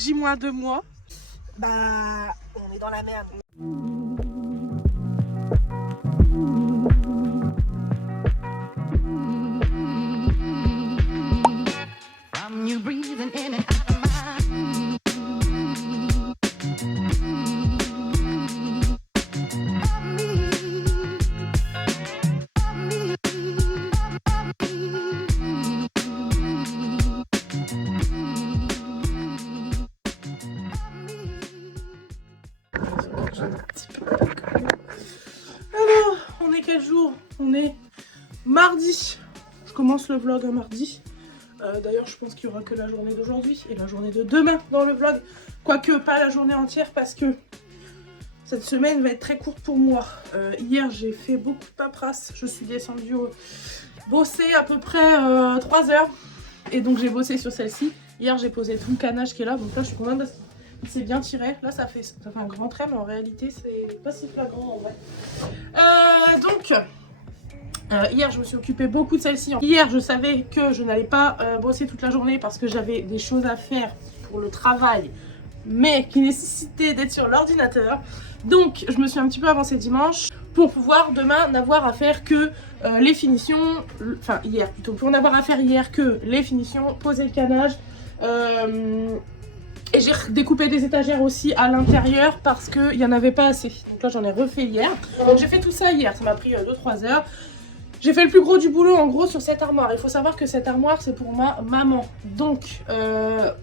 J-2 mois. Bah, on est dans la merde. Alors, on est quel jour? On est mardi. Je commence le vlog un mardi. D'ailleurs, je pense qu'il n'y aura que la journée d'aujourd'hui et la journée de demain dans le vlog. Quoique, pas la journée entière parce que cette semaine va être très courte pour moi. Hier, j'ai fait beaucoup de paperasse. Je suis descendue bosser à peu près 3 heures. Et donc, j'ai bossé sur celle-ci. Hier, j'ai posé tout le canage qui est là. Donc là, je suis contente de... C'est bien tiré. Là, ça fait un grand trait, mais en réalité, c'est pas si flagrant en vrai. Hier, je me suis occupée beaucoup de celle-ci. Hier, je savais que je n'allais pas bosser toute la journée parce que j'avais des choses à faire pour le travail, mais qui nécessitaient d'être sur l'ordinateur. Donc, je me suis un petit peu avancée dimanche pour pouvoir demain n'avoir à faire que les finitions, enfin hier plutôt, pour n'avoir à faire hier que les finitions, poser le canage. Et j'ai découpé des étagères aussi à l'intérieur parce qu'il n'y en avait pas assez. Donc là, j'en ai refait hier. Donc j'ai fait tout ça hier, ça m'a pris 2-3 heures. J'ai fait le plus gros du boulot en gros sur cette armoire. Il faut savoir que cette armoire c'est pour ma maman. Donc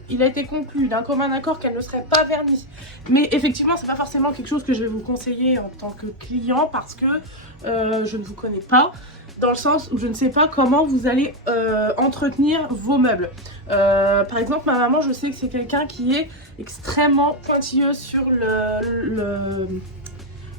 il a été conclu d'un commun accord qu'elle ne serait pas vernie. Mais effectivement c'est pas forcément quelque chose que je vais vous conseiller en tant que client parce que je ne vous connais pas. Dans le sens où je ne sais pas comment vous allez entretenir vos meubles. Par exemple ma maman je sais que c'est quelqu'un qui est extrêmement pointilleuse sur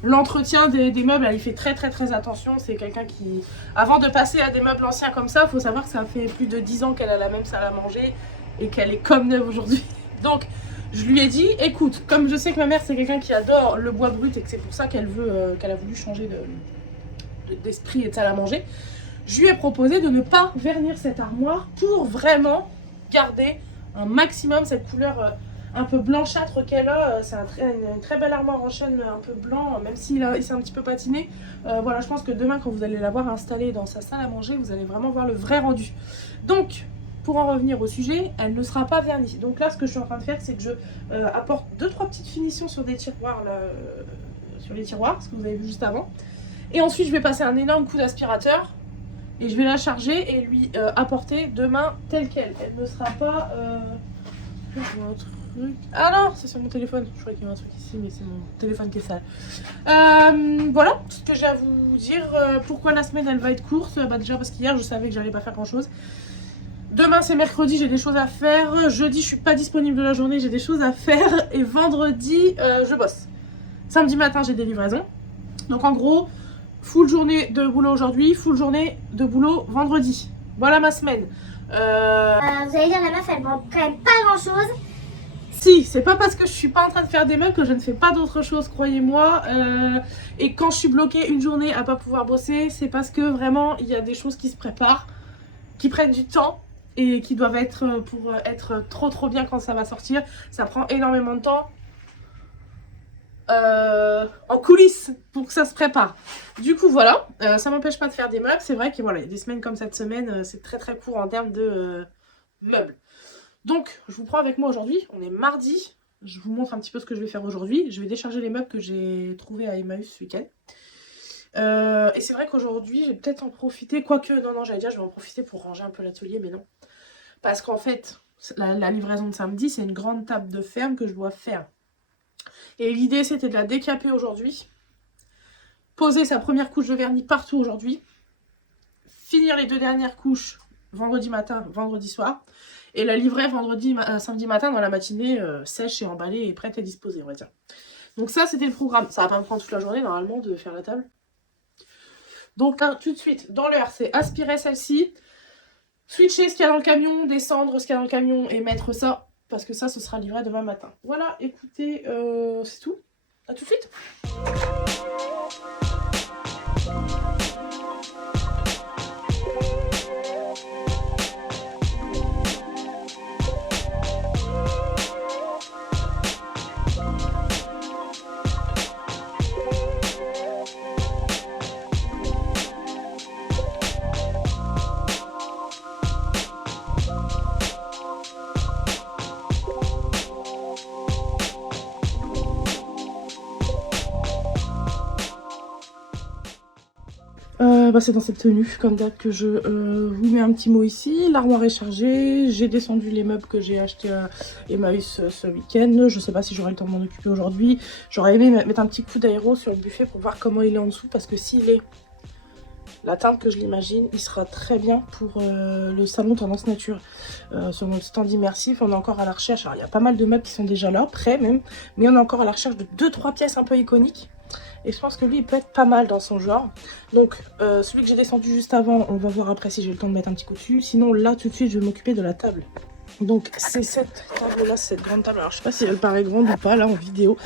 l'entretien des meubles. Elle y fait très attention. C'est quelqu'un qui, avant de passer à des meubles anciens comme ça, il faut savoir que ça fait plus de 10 ans qu'elle a la même salle à manger et qu'elle est comme neuve aujourd'hui. Donc je lui ai dit, écoute, comme je sais que ma mère c'est quelqu'un qui adore le bois brut et que c'est pour ça qu'elle a voulu changer d'esprit et de salle à manger, je lui ai proposé de ne pas vernir cette armoire pour vraiment garder un maximum cette couleur un peu blanchâtre qu'elle a. C'est une très belle armoire en chêne un peu blanc, même s'il s'est un petit peu patiné. Voilà, je pense que demain quand vous allez la voir installée dans sa salle à manger, vous allez vraiment voir le vrai rendu. Donc pour en revenir au sujet, elle ne sera pas vernie. Donc là ce que je suis en train de faire c'est que je apporte 2-3 petites finitions sur des tiroirs là, sur les tiroirs, ce que vous avez vu juste avant. Et ensuite je vais passer un énorme coup d'aspirateur et je vais la charger et lui apporter demain telle qu'elle. Elle ne sera pas... Je vois un truc... Ah non, c'est sur mon téléphone. Je croyais qu'il y avait un truc ici, mais c'est mon téléphone qui est sale. Voilà, tout ce que j'ai à vous dire. Pourquoi la semaine elle va être courte? Bah déjà parce qu'hier je savais que j'allais pas faire grand chose. Demain c'est mercredi, j'ai des choses à faire. Jeudi je suis pas disponible de la journée, j'ai des choses à faire. Et vendredi je bosse. Samedi matin j'ai des livraisons. Donc en gros, full journée de boulot aujourd'hui, full journée de boulot vendredi. Voilà ma semaine. Vous allez dire la meuf elle vend quand même pas grand chose. Si, c'est pas parce que je suis pas en train de faire des meubles que je ne fais pas d'autre chose, croyez-moi. Et quand je suis bloquée une journée à pas pouvoir bosser, c'est parce que vraiment il y a des choses qui se préparent, qui prennent du temps et qui doivent être pour être trop bien quand ça va sortir. Ça prend énormément de temps en coulisses pour que ça se prépare. Du coup voilà, ça m'empêche pas de faire des meubles. C'est vrai que voilà, il y a des semaines comme cette semaine, c'est très court en termes de meubles. Donc je vous prends avec moi aujourd'hui, on est mardi. Je vous montre un petit peu ce que je vais faire aujourd'hui. Je vais décharger les meubles que j'ai trouvés à Emmaüs ce week-end. Et c'est vrai qu'aujourd'hui, je vais peut-être en profiter. Quoique, non, j'allais dire, je vais en profiter pour ranger un peu l'atelier, mais non. Parce qu'en fait, la livraison de samedi, c'est une grande table de ferme que je dois faire. Et l'idée, c'était de la décaper aujourd'hui. Poser sa première couche de vernis partout aujourd'hui. Finir les 2 dernières couches vendredi matin, vendredi soir. Et la livrer samedi matin dans la matinée, sèche et emballée et prête à disposer, on va dire. Donc ça, c'était le programme. Ça va pas me prendre toute la journée, normalement, de faire la table. Donc là, tout de suite, dans l'heure, c'est aspirer celle-ci, switcher ce qu'il y a dans le camion, descendre ce qu'il y a dans le camion et mettre ça, parce que ça, ce sera livré demain matin. Voilà, écoutez, c'est tout. À tout de suite. C'est dans cette tenue, comme d'hab, que je vous mets un petit mot ici. L'armoire est chargée. J'ai descendu les meubles que j'ai achetés à Emmaüs ce week-end. Je sais pas si j'aurai le temps de m'en occuper aujourd'hui. J'aurais aimé mettre un petit coup d'aéro sur le buffet pour voir comment il est en dessous. Parce que s'il est la teinte que je l'imagine, il sera très bien pour le salon tendance nature. Sur notre stand immersif, on est encore à la recherche. Alors, il y a pas mal de meubles qui sont déjà là, prêts même. Mais on est encore à la recherche de 2-3 pièces un peu iconiques. Et je pense que lui, il peut être pas mal dans son genre. Donc, celui que j'ai descendu juste avant, on va voir après si j'ai le temps de mettre un petit coup dessus. Sinon, là, tout de suite, je vais m'occuper de la table. Donc, c'est cette table-là, cette grande table. Alors, je sais pas si elle paraît grande ou pas, là, en vidéo.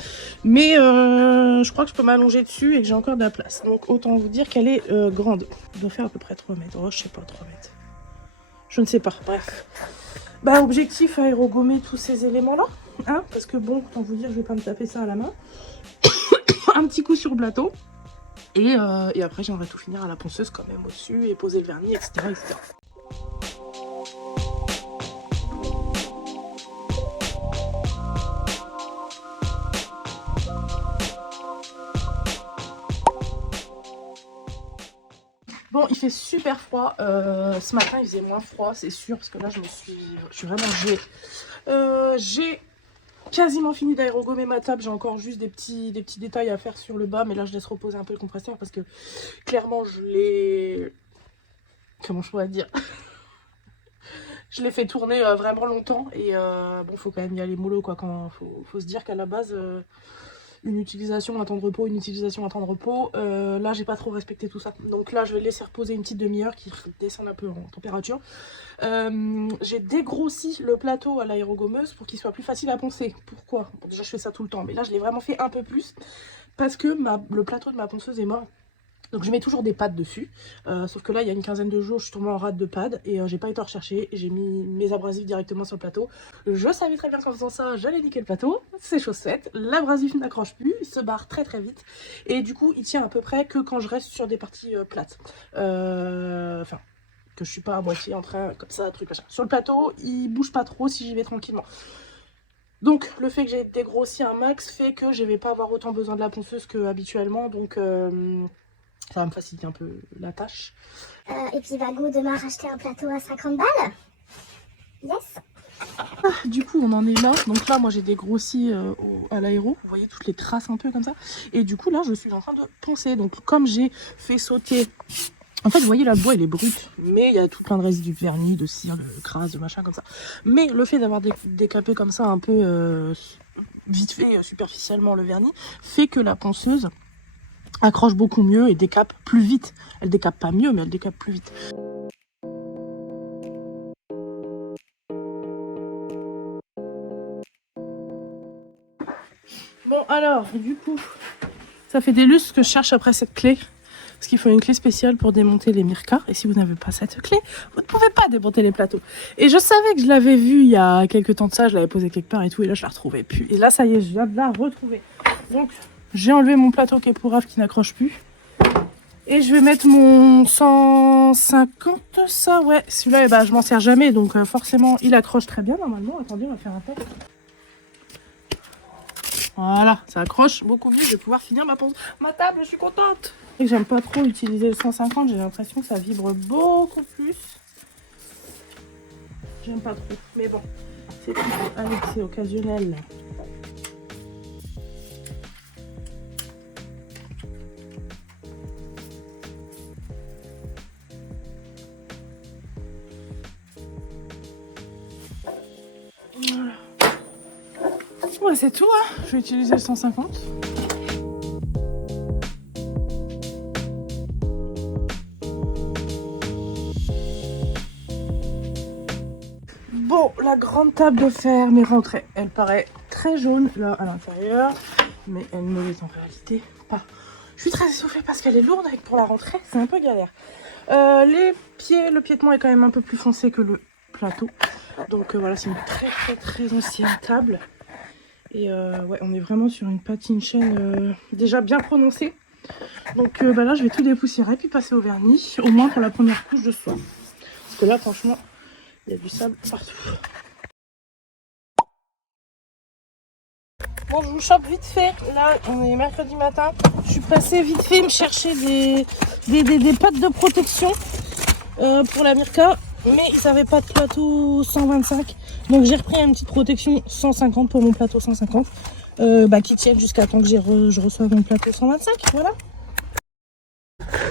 Mais je crois que je peux m'allonger dessus et que j'ai encore de la place. Donc, autant vous dire qu'elle est grande. Elle doit faire à peu près 3 mètres. Oh, je sais pas, 3 mètres. Je ne sais pas, bref. Bah, objectif, aérogommer tous ces éléments-là. Hein, parce que bon, autant vous dire, je vais pas me taper ça à la main. Un petit coup sur le plateau. Et après, j'aimerais tout finir à la ponceuse quand même au-dessus et poser le vernis, etc. etc. Bon, il fait super froid. Ce matin, il faisait moins froid, c'est sûr, parce que là, je suis vraiment gelée. J'ai quasiment fini d'aérogommer ma table. J'ai encore juste des petits détails à faire sur le bas, mais là, je laisse reposer un peu le compresseur parce que clairement, je l'ai... Comment je pourrais dire? Je l'ai fait tourner vraiment longtemps et bon, faut quand même y aller mollo, quoi. Faut se dire qu'à la base... une utilisation, un temps de repos, une utilisation, un temps de repos. Là, j'ai pas trop respecté tout ça. Donc là, je vais laisser reposer une petite demi-heure qui descend un peu en température. J'ai dégrossi le plateau à l'aérogommeuse pour qu'il soit plus facile à poncer. Pourquoi? Bon, déjà, je fais ça tout le temps, mais là, je l'ai vraiment fait un peu plus parce que le plateau de ma ponceuse est mort. Donc je mets toujours des pads dessus, sauf que là il y a une quinzaine de jours je suis tombée en rate de pads et j'ai pas été rechercher et j'ai mis mes abrasifs directement sur le plateau. Je savais très bien qu'en faisant ça j'allais niquer le plateau, c'est chose faite, l'abrasif n'accroche plus, il se barre très très vite et du coup il tient à peu près que quand je reste sur des parties plates. Enfin, que je suis pas à moitié en train comme ça, truc machin. Sur le plateau il bouge pas trop si j'y vais tranquillement. Donc le fait que j'ai dégrossi un max fait que je vais pas avoir autant besoin de la ponceuse qu'habituellement, donc... ça va me faciliter un peu la tâche. Et puis va go demain racheter un plateau à 50 balles. Yes. Du coup on en est là. Donc là moi j'ai dégrossi à l'aéro. Vous voyez toutes les traces un peu comme ça. Et du coup là je suis en train de poncer. Donc comme j'ai fait sauter... En fait vous voyez là le bois il est brut. Mais il y a tout plein de résidus de vernis, de cire, de crasse, de machin comme ça. Mais le fait d'avoir décapé comme ça un peu vite fait superficiellement le vernis fait que la ponceuse accroche beaucoup mieux et décape plus vite. Elle décape pas mieux, mais elle décape plus vite. Bon alors, du coup, ça fait des lustres que je cherche après cette clé. Parce qu'il faut une clé spéciale pour démonter les mirkas. Et si vous n'avez pas cette clé, vous ne pouvez pas démonter les plateaux. Et je savais que je l'avais vue il y a quelques temps de ça. Je l'avais posée quelque part et tout. Et là, je la retrouvais plus. Et là, ça y est, je viens de la retrouver. Donc, j'ai enlevé mon plateau qui est pourrave, qui n'accroche plus. Et je vais mettre mon 150, ça, ouais. Celui-là, eh ben, je m'en sers jamais, donc forcément, il accroche très bien normalement. Attendez, on va faire un test. Voilà, ça accroche beaucoup mieux. Je vais pouvoir finir ma table, je suis contente. Et j'aime pas trop utiliser le 150, j'ai l'impression que ça vibre beaucoup plus. J'aime pas trop, mais bon, c'est tout. Allez, c'est occasionnel. Ouais, c'est tout, hein. Je vais utiliser le 150. Bon, la grande table de fer m'est rentrée. Elle paraît très jaune là à l'intérieur, mais elle ne l'est en réalité pas. Je suis très essoufflée parce qu'elle est lourde et que pour la rentrée, c'est un peu galère. Les pieds, le piétement est quand même un peu plus foncé que le plateau. Donc voilà, c'est une très ancienne table. Et ouais, on est vraiment sur une patine chaîne déjà bien prononcée. Donc bah là, je vais tout dépoussiérer puis passer au vernis, au moins pour la première couche de soir. Parce que là, franchement, il y a du sable partout. Bon, je vous chope vite fait. Là, on est mercredi matin. Je suis passée vite fait me chercher des pattes de protection pour la Mirka. Mais ils n'avaient pas de plateau 125. Donc j'ai repris une petite protection 150 pour mon plateau 150. Qui tienne jusqu'à temps que je reçoive mon plateau 125. Voilà.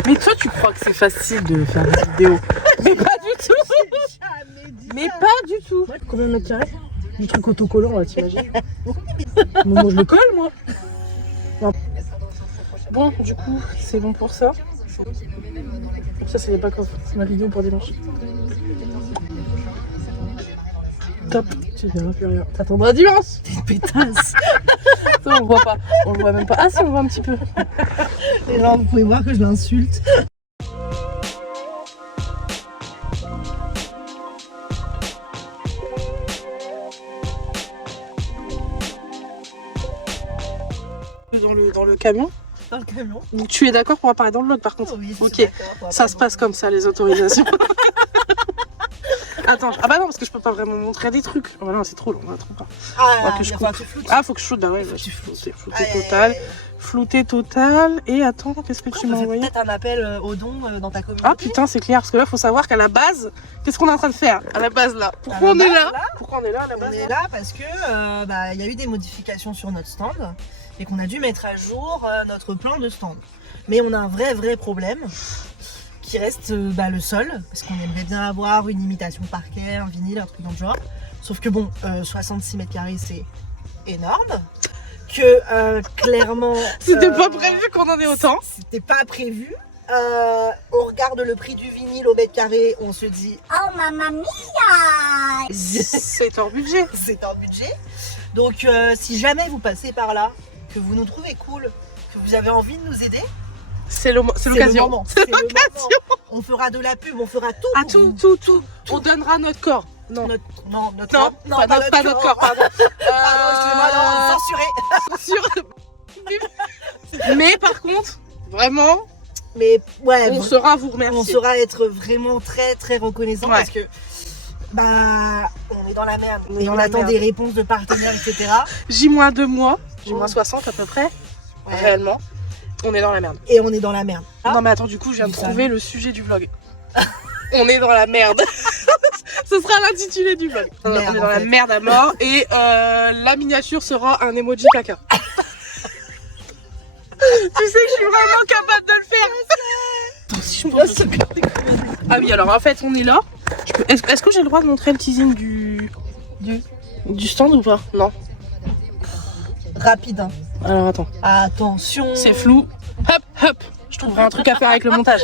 Mais toi, tu crois que c'est facile de faire des vidéos? Mais pas du tout. Mais pas du tout. Combien de mètres carrés? Du truc autocollant là, t'imagines? Moi je le colle moi. Non. Bon, du coup, c'est bon pour ça. Ça c'est les pack-off, c'est ma vidéo pour dimanche. Top, tu verras plus rien. T'attendras dimanche. T'es une pétasse. Ça on voit pas, on le voit même pas. Ah si, on le voit un petit peu. Et là, vous pouvez voir que je l'insulte. Dans le camion. Dans le camion. Donc tu es d'accord pour apparaître dans le lot par contre? Oui, ok, ça se passe comme ça les autorisations. Attends, ah bah non parce que je peux pas vraiment montrer des trucs. Oh bah non c'est trop long, on va trop pas. Ah, que je faut coupe. que tu floutes. Ah faut que je floute, bah ouais, tu floutes. Flouté total. Flouté total. Et attends, qu'est-ce que tu m'as envoyé? Peut-être un appel aux dons dans ta communauté. Ah putain c'est clair, parce que là faut savoir qu'à la base, qu'est-ce qu'on est en train de faire? À la base là. Pourquoi on est là? Pourquoi on est là à la base? On est là parce que il y a eu des modifications sur notre stand et qu'on a dû mettre à jour notre plan de stand. Mais on a un vrai problème qui reste le sol, parce qu'on aimerait bien avoir une imitation parquet, un vinyle, un truc dans le genre. Sauf que bon, 66 mètres carrés c'est énorme. Que clairement... C'était pas prévu qu'on en ait autant. C'était pas prévu. On regarde le prix du vinyle au mètre carré, on se dit Oh mamma mia! C'est hors budget. C'est un budget. Donc si jamais vous passez par là, que vous nous trouvez cool, que vous avez envie de nous aider, c'est l'occasion. C'est l'occasion. On fera de la pub, on fera tout. Ah tout. On donnera notre corps. Non. Notre Non, corps. pas notre corps, pardon. Pardon, censuré. Mais par contre, vraiment, Mais ouais, on saura vous remercier. on saura être vraiment très reconnaissant parce que on est dans la merde et on attend des réponses de partenaires, etc. J-2 mois, J-60 à peu près, Ouais. réellement, on est dans la merde. Et on est dans la merde. Non mais attends, du coup, je viens de trouver le sujet du vlog. On est dans la merde. Ce sera l'intitulé du vlog. On est dans la merde à mort et la miniature sera un emoji caca. Tu sais que je suis vraiment capable de le faire. Attends, si je me Ah oui, alors en fait, on est là. Est-ce que j'ai le droit de montrer le teasing du stand ou pas? Non. Rapide. Hein. Alors attends. Attention. C'est flou. Hop. Je trouverai un truc à faire avec le montage.